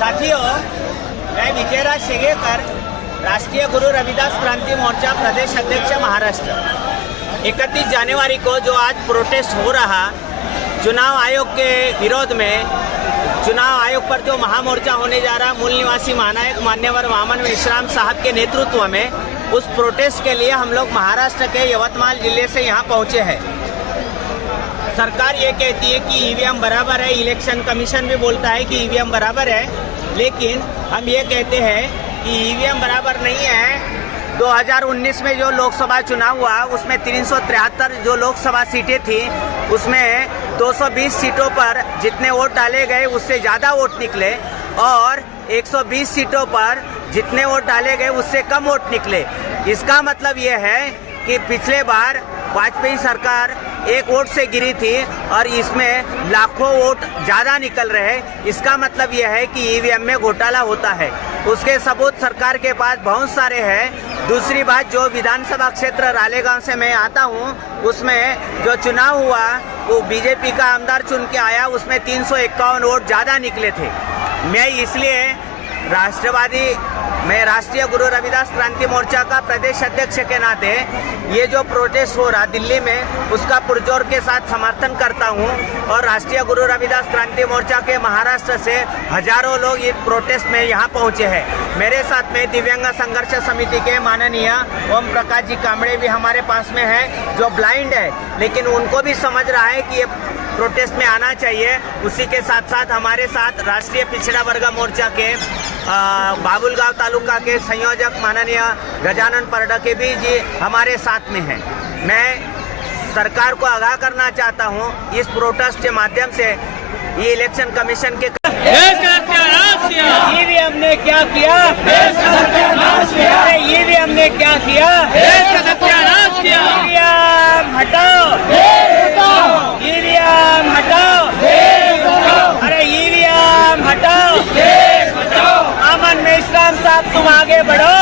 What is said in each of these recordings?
साथियों, मैं विजयराज शेगेकर, राष्ट्रीय गुरु रविदास क्रांति मोर्चा प्रदेश अध्यक्ष महाराष्ट्र। 31 जनवरी को जो आज प्रोटेस्ट हो रहा चुनाव आयोग के विरोध में, चुनाव आयोग पर जो महामोर्चा होने जा रहा मूल निवासी महानायक मान्यवर वामन मेश्राम साहब के नेतृत्व में, उस प्रोटेस्ट के लिए हम लोग महाराष्ट्र के यवतमाल जिले से यहाँ पहुँचे हैं। सरकार ये कहती है कि ईवीएम बराबर है, इलेक्शन कमीशन भी बोलता है कि ईवीएम बराबर है, लेकिन हम ये कहते हैं कि ईवीएम बराबर नहीं है। 2019 में जो लोकसभा चुनाव हुआ उसमें 373 जो लोकसभा सीटें थी, उसमें 220 सीटों पर जितने वोट डाले गए उससे ज़्यादा वोट निकले, और 120 सीटों पर जितने वोट डाले गए उससे कम वोट निकले। इसका मतलब ये है कि पिछले बार वाजपेयी सरकार एक वोट से गिरी थी और इसमें लाखों वोट ज़्यादा निकल रहे। इसका मतलब यह है कि ईवीएम में घोटाला होता है। उसके सबूत सरकार के पास बहुत सारे हैं। दूसरी बात, जो विधानसभा क्षेत्र रालेगांव से मैं आता हूँ, उसमें जो चुनाव हुआ वो बीजेपी का आमदार चुन के आया, उसमें 351 वोट ज़्यादा निकले थे। मैं इसलिए मैं राष्ट्रीय गुरु रविदास क्रांति मोर्चा का प्रदेश अध्यक्ष के नाते ये जो प्रोटेस्ट हो रहा दिल्ली में, उसका पुरजोर के साथ समर्थन करता हूँ। और राष्ट्रीय गुरु रविदास क्रांति मोर्चा के महाराष्ट्र से हजारों लोग इस प्रोटेस्ट में यहाँ पहुँचे हैं। मेरे साथ में दिव्यांग संघर्ष समिति के माननीय ओम प्रकाश जी कामड़े भी हमारे पास में है, जो ब्लाइंड है, लेकिन उनको भी समझ रहा है कि ये प्रोटेस्ट में आना चाहिए। उसी के साथ साथ हमारे साथ राष्ट्रीय पिछड़ा वर्ग मोर्चा के बाबुलगांव तालुका के संयोजक माननीय गजानन परडके भी जी हमारे साथ में हैं। मैं सरकार को आगाह करना चाहता हूं इस प्रोटेस्ट के माध्यम से, ये इलेक्शन कमीशन के ईवीएम ने क्या किया, ईवीएम ने क्या किया, ईवीएम हटाओ, ईवीएम हटाओ, अरे ईवीएम हटाओ। वामन मेश्राम साहब तुम आगे बढ़ो,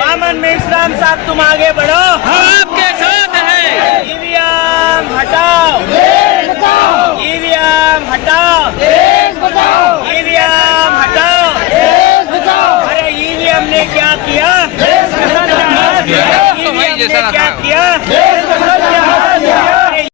वामन मेश्राम साहब तुम आगे बढ़ो, आपके साथ है। ईवीएम हटाओ, ईवीएम हटाओ, ईवीएम हटाओ। अरे ईवीएम ने क्या किया, ईवीएम ने क्या किया।